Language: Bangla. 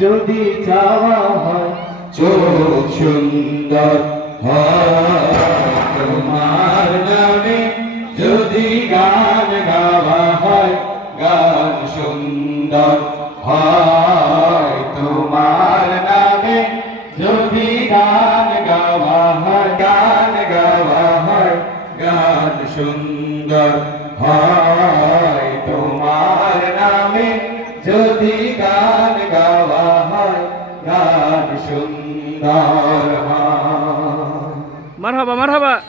যদি চাওয়া হয়, চোখ সুন্দর তোমার নামে যদি গান গাওয়া হয়, গান সুন্দর হয়। তোমার নামে যদি গান গাওয়া হয়, গান গাওয়া হয়, গান সুন্দর হয়। তোমার নামে যদি গান গাওয়া সুন্দর মারহাবা মারহাবা।